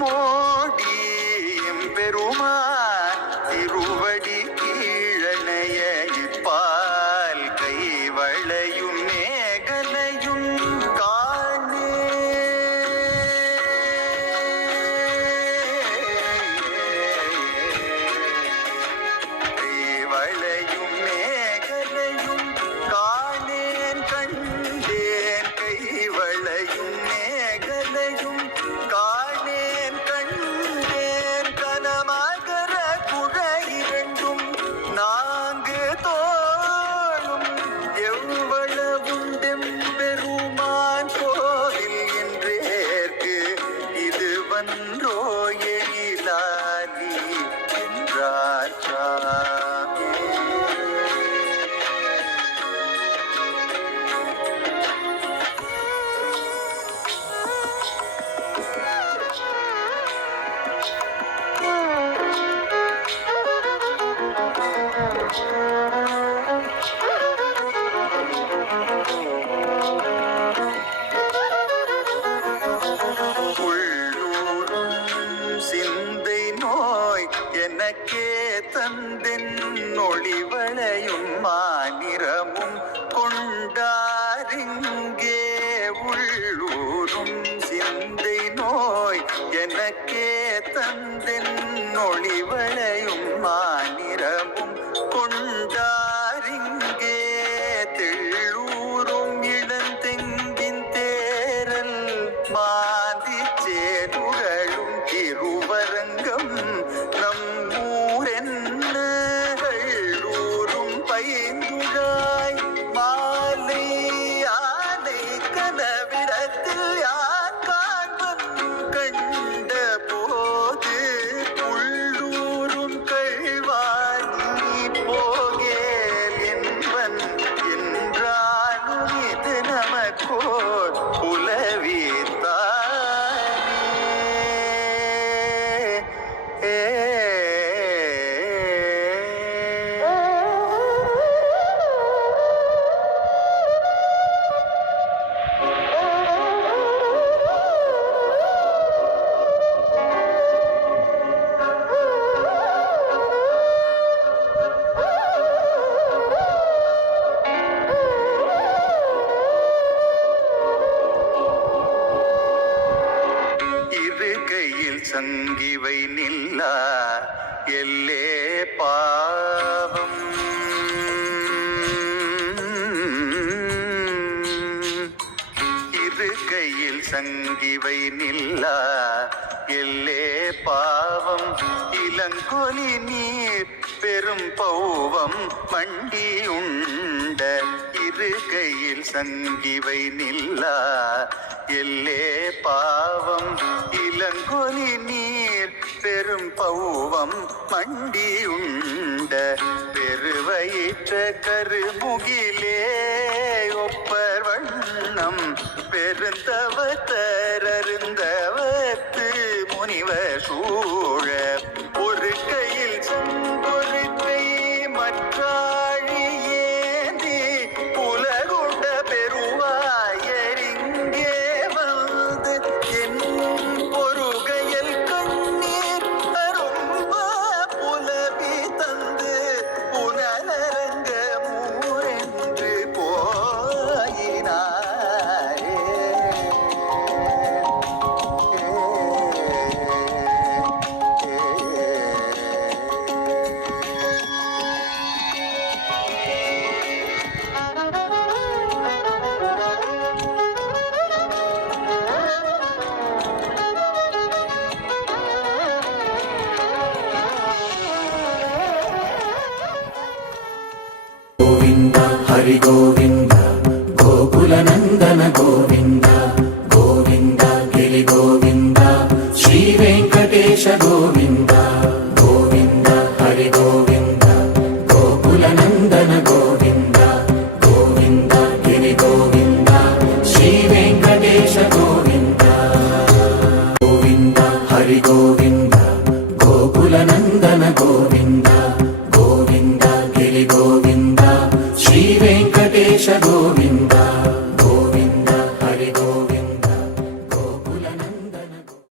திருமோடி எம்பெருமான் திருவடி கீழனைய இப்பால் கைவளையும் மேகலையும் காணே கைவளையும் மேகலையும் காணேன் கண்டேன் கைவளையும் மேகலையும் காணேன் கண்டேன் கனமகர குழையிரண்டும் நான்கு தோளும் எவ்வளவுண்டெம்பெருமான் கோவில் என்றேற்கு இது வன்றோ எழிலாலி என்றார் சாமி. உள்ளூரும் சிந்தை நோய் எனக்கே தந்தென் ஒளிவளையும் மாநிறமும் கொண்டாரிங்கே. உள்ளூரும் சிந்தை நோய் எனக்கே தந்தென் ஒளிவளையும் மாநிறமும் கொண்டாரிங்கே. தெள்ளூரும் இளந்தெங்கின் தேரல் மாந்தி சேருகளும் திருவரங்கம் நம்மூரென்ன கள்ளூரும் பைந்துழாய் மாலை ஆனை கனவிடத்தில் யார் காண்பன் கண்ட போது உள்ளூரும் கழ்வாணி போகேல் என்பன் என்றாலும் இது நமக்கோர் இருகையில் சங்கிவை நில்லா எல்லே பாவம். இருகையில் சங்கிவை நில்லா எல்லே பாவம். இளங்கொலி நீர் பெரும் பௌவம் மண்டி உண்ட இருகையில் சங்கிவை நில்லா எல்லே பாவம். இளங்கொலி நீர் பெரும் பௌவம் மண்டி உண்ட பெருவயிற்ற கருமுகிலே ஒப்பர் வண்ணம் பெருந்தவத்தரருந்தவத்து முனிவர் சூழ ஒரு கையில் செம்பொரு கை மற்றாழி ஏந்தி புலகுண்ட பெருவாயரிங்கே வந்து என் பொருகையில் கண்ணீர் அரும்ப புலவி தந்து புனரங்க மூரென்று போயினாரே. गोविन्द हरि गोविन्द गोकुलनन्दन गोविन्द गोविन्द गिरि गोविन्द श्री वेङ्कटेश गोविन्द गोविन्द हरि गोविन्द गोकुलनन्दन गोविन्द गोविन्द गिरि गोविन्द श्री वेङ्कटेश गोविन्द गोविन्द हरि गोविन्द गोकुलनन्दन गोविन्द गोविन्द गिरि गोविन्द श्री वेङ्कटेश गोविन्द